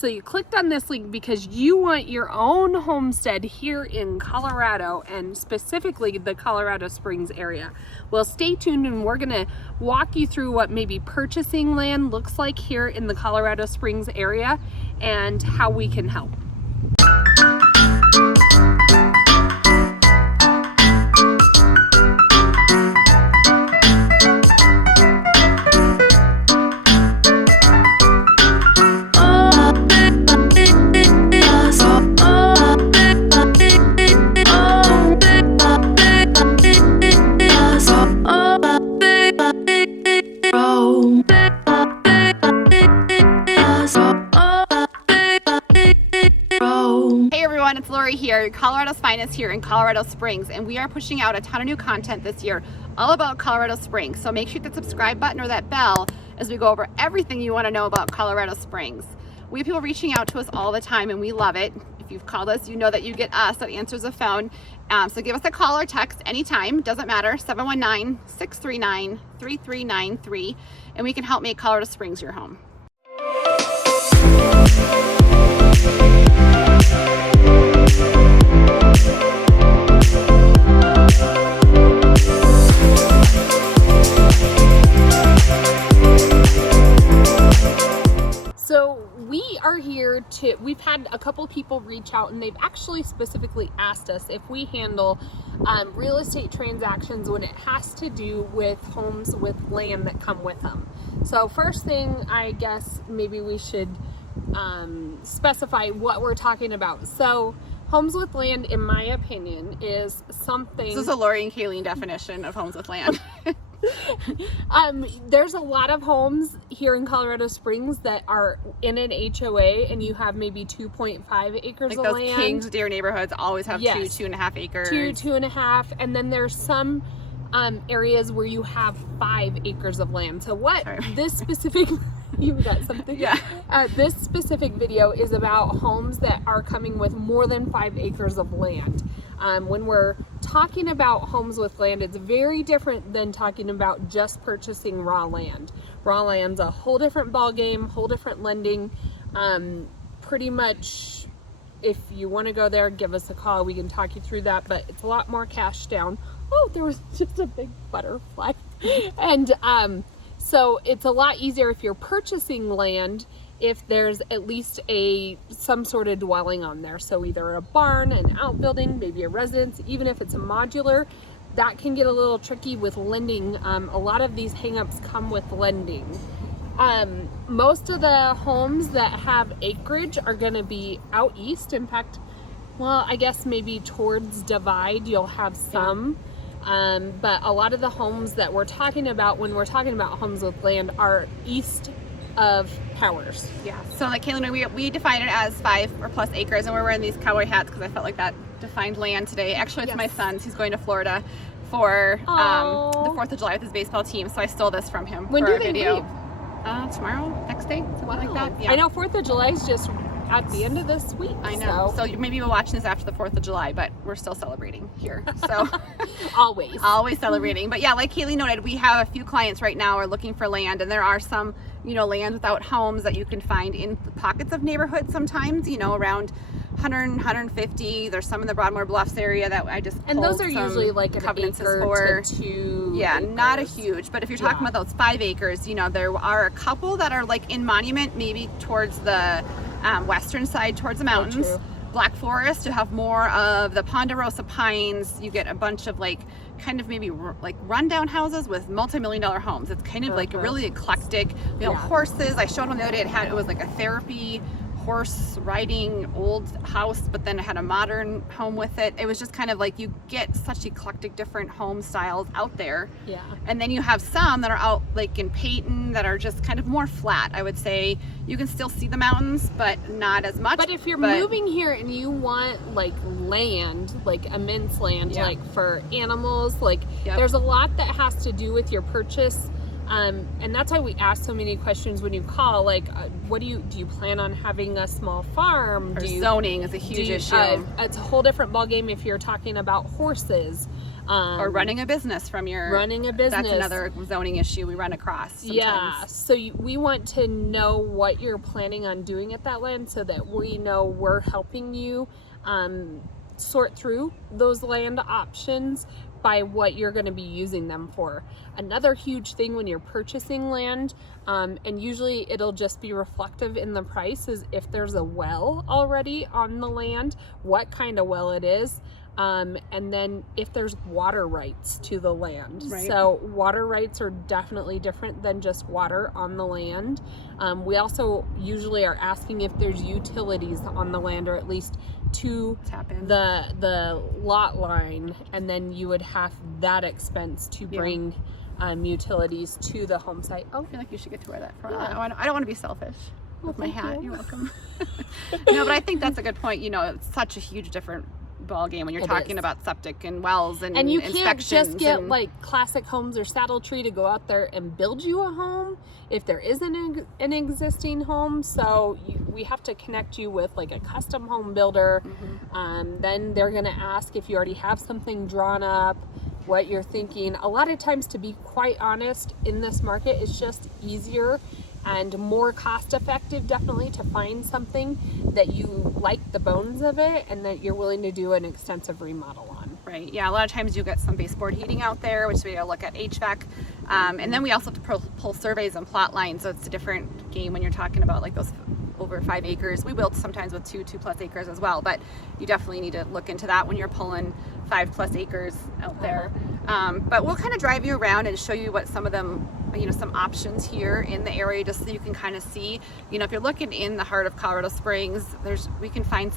So you clicked on this link because you want your own homestead here in Colorado, and specifically the Colorado Springs area. Well, stay tuned and we're gonna walk you through what maybe purchasing land looks like here in the Colorado Springs area and how we can help. It's Laurie here, Colorado Sprigns here in Colorado Springs, and we are pushing out a ton of new content this year all about Colorado Springs. So make sure you hit the subscribe button or that bell as we go over everything you want to know about Colorado Springs. We have people reaching out to us all the time and we love it. If you've called us, you know that you get us that answers the phone. So give us a call or text anytime, doesn't matter, 719-639-3393, and we can help make Colorado Springs your home. So we are here to, we've had a couple people reach out and they've actually specifically asked us if we handle real estate transactions when it has to do with homes with land that come with them. So first thing, I guess maybe we should specify what we're talking about. So homes with land, in my opinion, is something... This is a Laurie and Kalene definition of homes with land. There's a lot of homes here in Colorado Springs that are in an HOA and you have maybe 2.5 acres of land. Like those Kings Deer neighborhoods always have 2.5 acres. 2.5, and then there's some areas where you have 5 acres of land. So what this specific... You got something? Yeah. This specific video is about homes that are coming with more than 5 acres of land. When we're talking about homes with land, it's very different than talking about just purchasing raw land. Raw land's a whole different ballgame, whole different lending. Pretty much, if you want to go there, give us a call. We can talk you through that, but it's a lot more cash down. Oh, there was just a big butterfly. And so it's a lot easier if you're purchasing land if there's at least some sort of dwelling on there. So either a barn, an outbuilding, maybe a residence, even if it's a modular, that can get a little tricky with lending. A lot of these hangups come with lending. Most of the homes that have acreage are gonna be out east. In fact, well, I guess maybe towards Divide, you'll have some. But a lot of the homes that we're talking about when we're talking about homes with land are east of Powers. Yeah, so like Kalene, we define it as 5 or plus acres, and we're wearing these cowboy hats because I felt like that defined land today. Actually, it's my son's. He's going to Florida for the 4th of July with his baseball team, so I stole this from him when for do our they video. leave? Tomorrow, next day, something like that. Yeah. I know 4th of July is just at the end of this week. I know. So maybe you're watching this after the 4th of July, but we're still celebrating here. So always celebrating. But yeah, like Kalene noted, we have a few clients right now are looking for land, and there are some, land without homes that you can find in pockets of neighborhoods sometimes, around 100, 150. There's some in the Broadmoor Bluffs area that I just and those are usually like an acre to 2 acres. Not a huge, but if you're talking about those 5 acres, there are a couple that are like in Monument, maybe towards the western side towards the mountains. Black Forest, you have more of the Ponderosa pines. You get a bunch of kind of maybe like rundown houses with multi-million-dollar homes. It's kind of like really eclectic. Horses. I showed one the other day. It was like a therapy horse riding old house, but then it had a modern home with it. It was just kind of like you get such eclectic different home styles out there. Yeah. And then you have some that are out like in Peyton that are just kind of more flat. I would say you can still see the mountains, but not as much. But if you're moving here and you want like land, like immense land, like for animals, there's a lot that has to do with your purchase. And that's why we ask so many questions when you call, like, what do you plan on having a small farm? Or zoning is a huge issue. It's a whole different ballgame if you're talking about horses. Or running a business from your... Running a business. That's another zoning issue we run across sometimes. Yeah, so we want to know what you're planning on doing at that land so that we know we're helping you sort through those land options by what you're going to be using them for. Another huge thing when you're purchasing land, and usually it'll just be reflective in the price, is if there's a well already on the land, what kind of well it is, and then if there's water rights to the land. Right. So water rights are definitely different than just water on the land. We also usually are asking if there's utilities on the land, or at least to the lot line, and then you would have that expense to bring utilities to the home site. I feel like you should get to wear that for Yeah. I don't want to be selfish with my hat. you. You're welcome. No, but I think that's a good point. It's such a huge different ball game when you're talking about septic and wells and you can't just get and... like Classic Homes or Saddle Tree to go out there and build you a home if there isn't an existing home. So we have to connect you with like a custom home builder. Then they're going to ask if you already have something drawn up, what you're thinking. A lot of times, to be quite honest, in this market, it's just easier and more cost effective, definitely, to find something that you like the bones of it and that you're willing to do an extensive remodel on. Right. Yeah. A lot of times you get some baseboard heating out there, which we gotta look at HVAC, and then we also have to pull surveys and plot lines. So it's a different game when you're talking about like those over 5 acres. We build sometimes with 2+ acres as well, but you definitely need to look into that when you're pulling 5+ acres out there. But we'll kind of drive you around and show you what some of them, some options here in the area, just so you can kind of see, if you're looking in the heart of Colorado Springs, we can find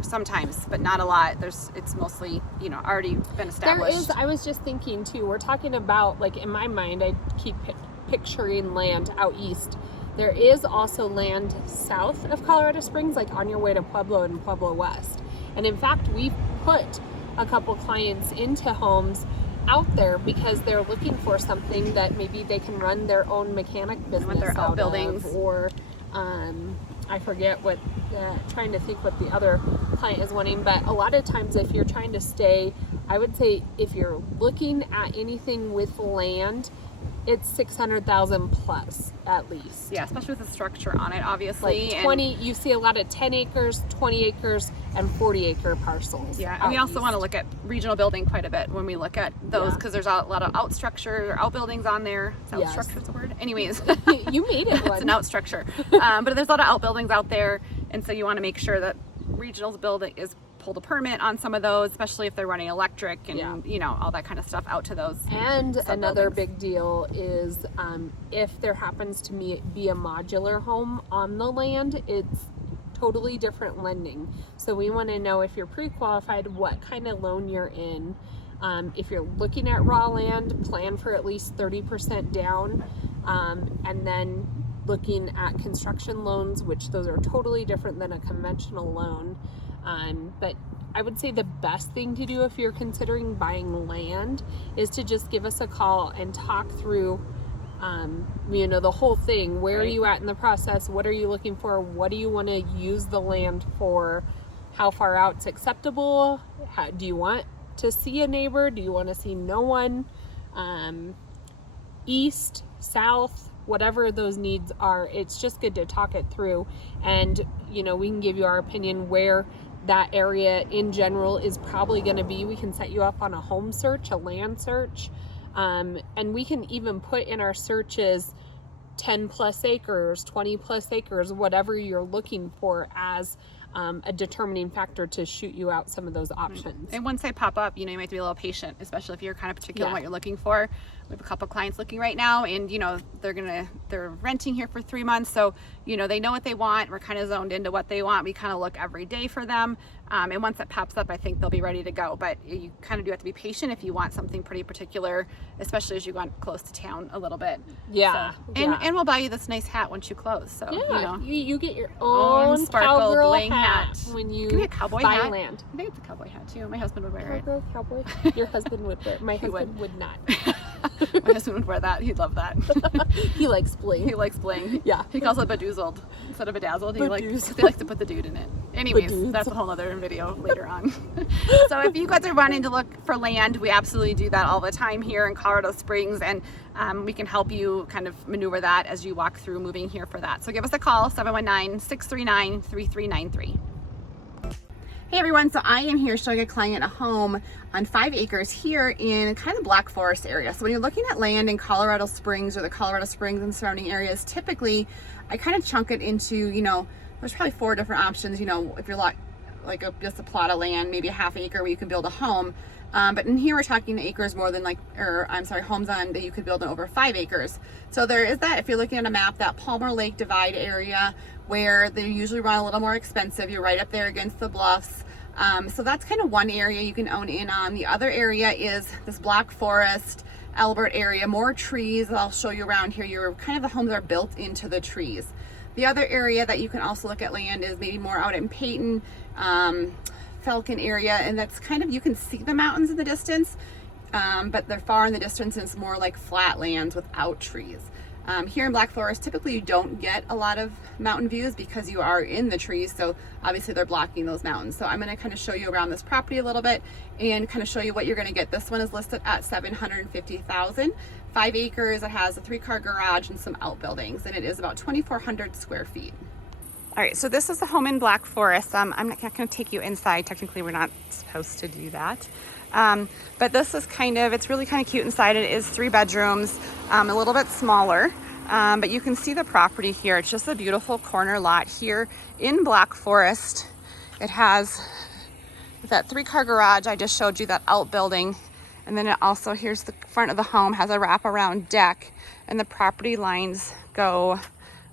sometimes, but not a lot. It's mostly, already been established. I was just thinking too, we're talking about, like, in my mind, I keep picturing land out east. There is also land south of Colorado Springs, like on your way to Pueblo and Pueblo West. And in fact, we've put a couple clients into homes out there because they're looking for something that maybe they can run their own mechanic business with their out outbuildings, or I forget what, trying to think what the other client is wanting. But a lot of times, if you're trying to stay, I would say if you're looking at anything with land, it's 600,000 plus at least. Yeah, especially with the structure on it, obviously. Like 20, you see a lot of 10 acres, 20 acres, and 40 acre parcels. Yeah, and we also want to look at regional building quite a bit when we look at those, because there's a lot of outbuildings on there. Is outstructure the word? Anyways. You made it one. It's an outstructure. But there's a lot of outbuildings out there, and so you want to make sure that regional building is pulled a permit on some of those, especially if they're running electric and all that kind of stuff out to those. And another big deal is if there happens to be a modular home on the land, it's totally different lending. So we want to know if you're pre-qualified, what kind of loan you're in. If you're looking at raw land, plan for at least 30% down, and then looking at construction loans, which those are totally different than a conventional loan. But I would say the best thing to do if you're considering buying land is to just give us a call and talk through, the whole thing. Where are you at in the process? What are you looking for? What do you want to use the land for? How far out it's acceptable? Do you want to see a neighbor? Do you want to see no one? East, south, whatever those needs are, it's just good to talk it through. And, we can give you our opinion where that area in general is probably going to be. We can set you up on a home search, a land search, and we can even put in our searches 10+ acres, 20+ acres, whatever you're looking for as a determining factor to shoot you out some of those options. And once they pop up, you might be a little patient, especially if you're kind of particular on what you're looking for. We have a couple clients looking right now, and they're renting here for 3 months, so they know what they want. We're kind of zoned into what they want. We kind of look every day for them, and once it pops up, I think they'll be ready to go. But you kind of do have to be patient if you want something pretty particular, especially as you go close to town a little bit. Yeah. So, and we'll buy you this nice hat once you close. So you get your own sparkle cowgirl bling hat when you give me a cowboy buy hat. land. I think it's a cowboy hat too. My husband would wear it. Cowboy. Your husband would wear it. My husband would not. My husband would wear that. He'd love that. He likes bling. He likes bling. Yeah. He calls it bedoozled instead of bedazzled. They like to put the dude in it. Anyways, Bedoozed. that's a whole other video later on. So if you guys are wanting to look for land, we absolutely do that all the time here in Colorado Springs, and we can help you kind of maneuver that as you walk through moving here for that. So give us a call, 719-639-3393. Hey everyone, so I am here showing a client a home on 5 acres here in kind of Black Forest area. So when you're looking at land in Colorado Springs or the Colorado Springs and surrounding areas, typically I kind of chunk it into, you know, there's probably 4 different options. You know, if you're just a plot of land, maybe a ½ acre where you can build a home. But in here we're talking acres more than homes on that you could build in over 5 acres. So there is that, if you're looking at a map, that Palmer Lake Divide area where they usually run a little more expensive. You're right up there against the bluffs. So that's kind of one area you can own in on. The other area is this Black Forest, Albert area, more trees. I'll show you around here. The homes are built into the trees. The other area that you can also look at land is maybe more out in Peyton, Falcon area, and that's kind of, you can see the mountains in the distance, but they're far in the distance, and it's more like flat lands without trees. Here in Black Forest, typically you don't get a lot of mountain views because you are in the trees, so obviously they're blocking those mountains. So I'm going to kind of show you around this property a little bit and kind of show you what you're going to get. This one is listed at $750,000, 5 acres. It has a 3-car garage and some outbuildings, and it is about 2,400 square feet. All right, so this is the home in Black Forest. I'm not going to take you inside. Technically, we're not supposed to do that. But this is it's really kind of cute inside. It is 3 bedrooms, a little bit smaller, but you can see the property here. It's just a beautiful corner lot here in Black Forest. It has that 3-car garage I just showed you, that outbuilding, and then it also, here's the front of the home, has a wraparound deck, and the property lines go,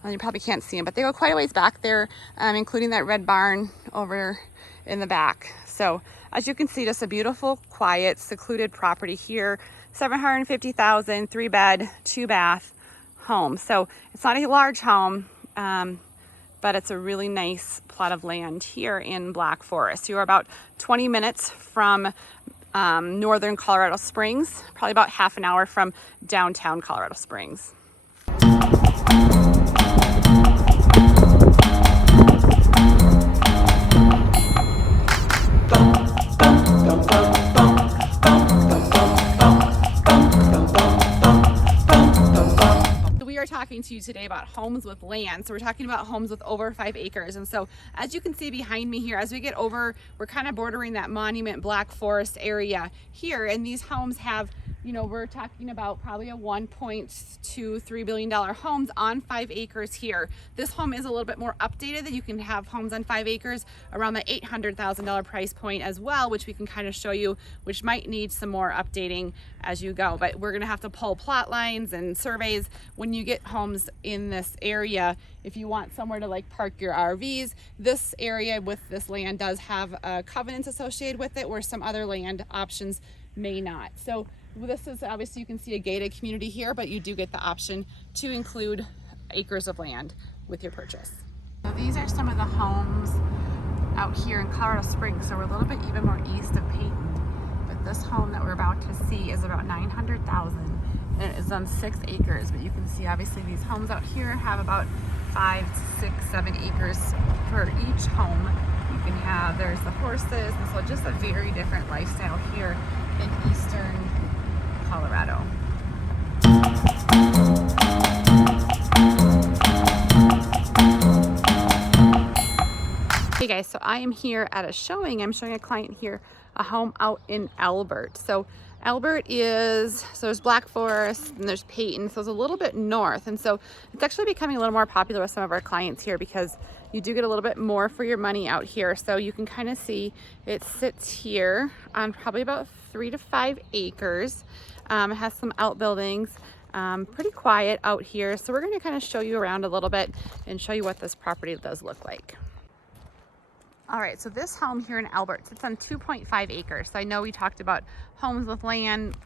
well, you probably can't see them, but they go quite a ways back there, including that red barn over in the back. So as you can see, just a beautiful, quiet, secluded property here. $750,000, 3-bed, 2-bath home. So it's not a large home, but it's a really nice plot of land here in Black Forest. You are about 20 minutes from northern Colorado Springs, probably about half an hour from downtown Colorado Springs. Talking to you today about homes with land. So we're talking about homes with over 5 acres. And so as you can see behind me here, as we get over, we're kind of bordering that Monument Black Forest area here. And these homes have, you know, we're talking about probably a $1.23 billion homes on 5 acres here. This home is a little bit more updated, that you can have homes on 5 acres around the $800,000 price point as well, which we can kind of show you, which might need some more updating as you go. But we're gonna have to pull plot lines and surveys when you get homes in this area. If you want somewhere to park your RVs, this area with this land does have covenants associated with it, where some other land options may not. So this is, obviously you can see a gated community here, but you do get the option to include acres of land with your purchase. So these are some of the homes out here in Colorado Springs. So we're a little bit even more east of Peyton, but this home that we're about to see is about $900,000, and it is on 6 acres. But you can see, obviously, these homes out here have about 5, 6, 7 acres for each home. You can have, there's the horses, and so just a very different lifestyle here in eastern Colorado. Hey guys, so I am here at a showing. I'm showing a client here a home out in Albert. So Albert is, so there's Black Forest and there's Peyton, so it's a little bit north, and so it's actually becoming a little more popular with some of our clients here because you do get a little bit more for your money out here. So you can kind of see it sits here on probably about 3 to 5 acres. It has some outbuildings, pretty quiet out here. So we're going to kind of show you around a little bit and show you what this property does look like. All right, so this home here in Albert sits on 2.5 acres. So I know we talked about homes with land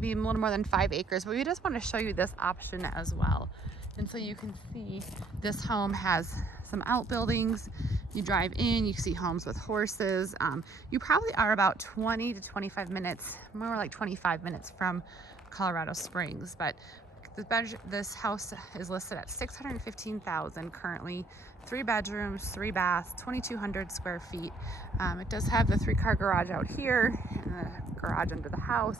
being a little more than 5 acres, but we just want to show you this option as well. And so you can see this home has some outbuildings. You drive in, you see homes with horses. You probably are about 20 to 25 minutes, more like 25 minutes from Colorado Springs. But this house is listed at $615,000 currently. 3 bedrooms, 3 baths, 2,200 square feet. It does have the 3-car garage out here and the garage under the house.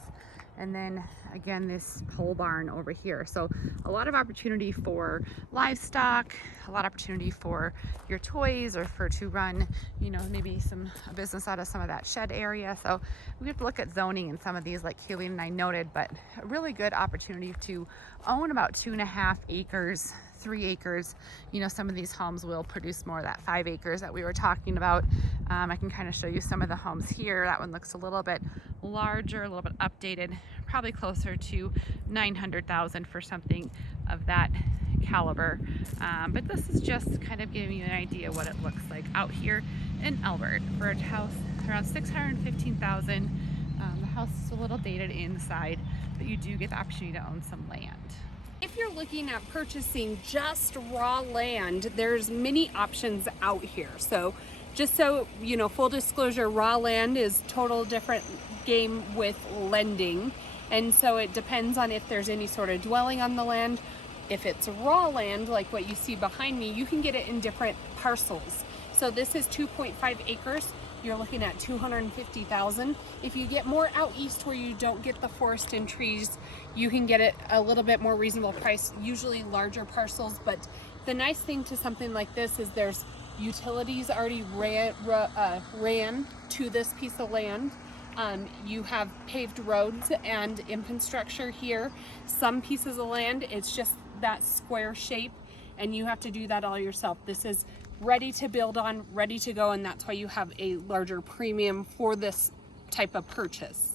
And then again, this pole barn over here. So a lot of opportunity for livestock, a lot of opportunity for your toys, or to run, you know, maybe a business out of some of that shed area. So we have to look at zoning in some of these, like Kalene and I noted, but a really good opportunity to own about 2.5 acres, 3 acres. You know, some of these homes will produce more of that 5 acres that we were talking about. I can kind of show you some of the homes here. That one looks a little bit larger, a little bit updated, probably closer to 900,000 for something of that caliber. But this is just kind of giving you an idea what it looks like out here in Elbert for a house around 615,000. The house is a little dated inside, but you do get the opportunity to own some land. If you're looking at purchasing just raw land, there's many options out here. So just so you know, full disclosure, raw land is total different game with lending. And so it depends on if there's any sort of dwelling on the land. If it's raw land, like what you see behind me, you can get it in different parcels. So this is 2.5 acres. You're looking at 250,000. If you get more out east where you don't get the forest and trees, you can get it a little bit more reasonable price, usually larger parcels. But the nice thing to something like this is there's utilities already ran to this piece of land. You have paved roads and infrastructure here. Some pieces of land, it's just that square shape, and you have to do that all yourself. This is ready to build on, ready to go, and that's why you have a larger premium for this type of purchase.